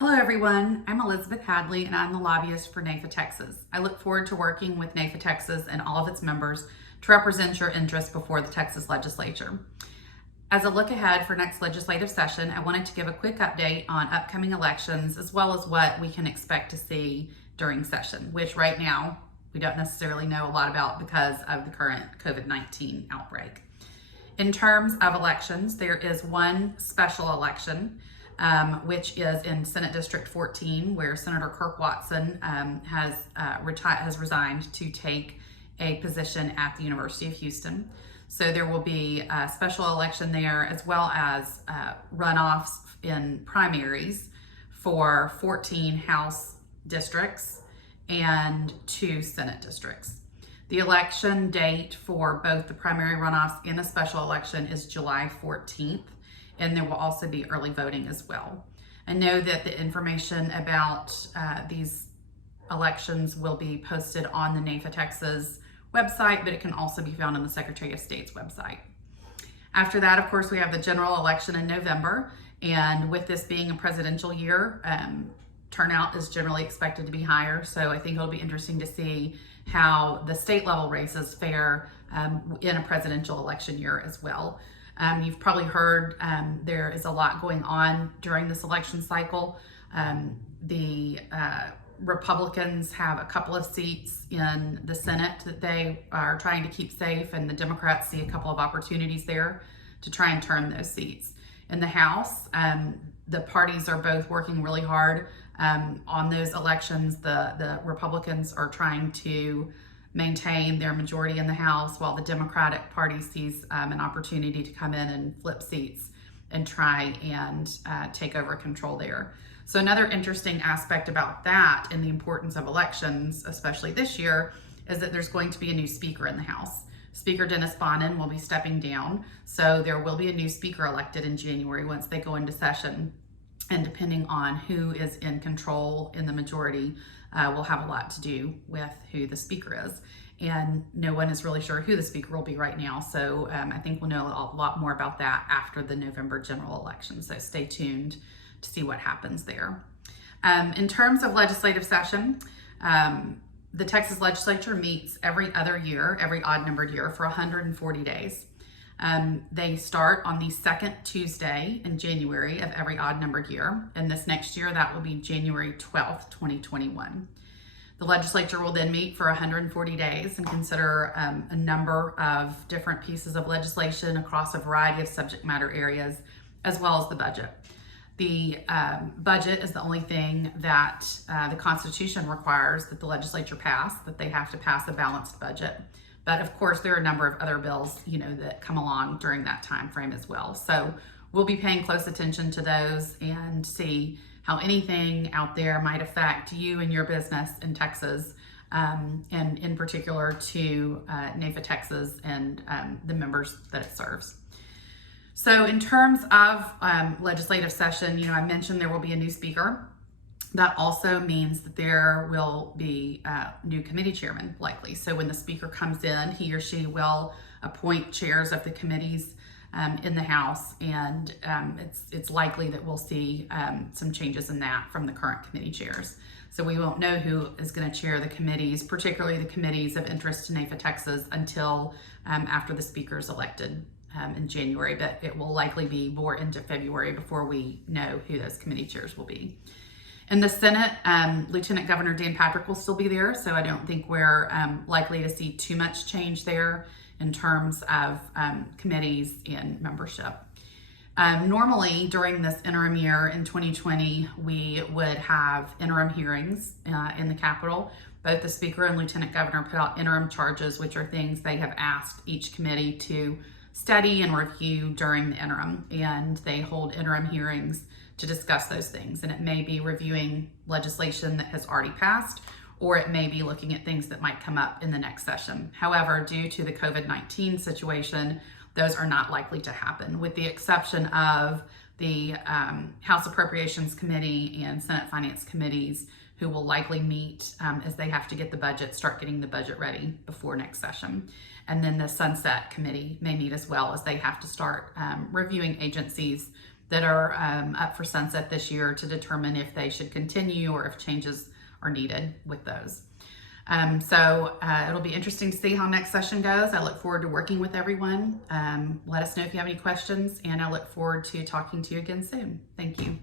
Hello everyone, I'm Elizabeth Hadley and I'm the lobbyist for NAFA Texas. I look forward to working with NAFA Texas and all of its members to represent your interests before the Texas legislature. As a look ahead for next legislative session, I wanted to give a quick update on upcoming elections as well as what we can expect to see during session, which right now we don't necessarily know a lot about because of the current COVID-19 outbreak. In terms of elections, there is one special election which is in Senate District 14, where Senator Kirk Watson has resigned to take a position at the University of Houston. So there will be a special election there, as well as runoffs in primaries for 14 House districts and 2 Senate districts. The election date for both the primary runoffs and the special election is July 14th. And there will also be early voting as well. I know that the information about these elections will be posted on the NAFA Texas website, but it can also be found on the Secretary of State's website. After that, of course, we have the general election in November. And with this being a presidential year, turnout is generally expected to be higher. So I think it'll be interesting to see how the state level races fare in a presidential election year as well. You've probably heard there is a lot going on during this election cycle. The Republicans have a couple of seats in the Senate that they are trying to keep safe, and the Democrats see a couple of opportunities there to try and turn those seats. In the House, the parties are both working really hard on those elections. The Republicans are trying to maintain their majority in the House, while the Democratic Party sees an opportunity to come in and flip seats and try and take over control there. So another interesting aspect about that and the importance of elections, especially this year, is that there's going to be a new speaker in the House. Speaker Dennis Bonnen will be stepping down, so there will be a new speaker elected in January once they go into session. And depending on who is in control in the majority, will have a lot to do with who the speaker is. And no one is really sure who the speaker will be right now. So I think we'll know a lot more about that after the November general election. So stay tuned to see what happens there. In terms of legislative session, the Texas legislature meets every other year, every odd numbered year, for 140 days. They start on the second Tuesday in January of every odd numbered year. And this next year, that will be January 12th, 2021. The legislature will then meet for 140 days and consider a number of different pieces of legislation across a variety of subject matter areas, as well as the budget. The budget is the only thing that the Constitution requires that the legislature pass, that they have to pass a balanced budget. But of course, there are a number of other bills, that come along during that time frame as well. So we'll be paying close attention to those and see how anything out there might affect you and your business in Texas, and in particular to NAFA Texas and the members that it serves. So in terms of legislative session, I mentioned there will be a new speaker. That also means that there will be new committee chairman likely. So when the speaker comes in, he or she will appoint chairs of the committees in the House, and it's likely that we'll see some changes in that from the current committee chairs. So we won't know who is going to chair the committees, particularly the committees of interest to NAFA Texas, until after the speaker is elected in January, but it will likely be more into February before we know who those committee chairs will be. In the Senate, Lieutenant Governor Dan Patrick will still be there, so I don't think we're likely to see too much change there in terms of committees and membership. Normally, during this interim year in 2020, we would have interim hearings in the Capitol. Both the Speaker and Lieutenant Governor put out interim charges, which are things they have asked each committee to study and review during the interim, and they hold interim hearings to discuss those things. And it may be reviewing legislation that has already passed, or it may be looking at things that might come up in the next session. However, due to the COVID-19 situation, those are not likely to happen, with the exception of the House Appropriations Committee and Senate Finance Committees, who will likely meet as they have to get the budget, start getting the budget ready before next session. And then the Sunset Committee may meet as well, as they have to start reviewing agencies that are up for sunset this year to determine if they should continue or if changes are needed with those. It'll be interesting to see how next session goes. I look forward to working with everyone. Let us know if you have any questions, and I look forward to talking to you again soon. Thank you.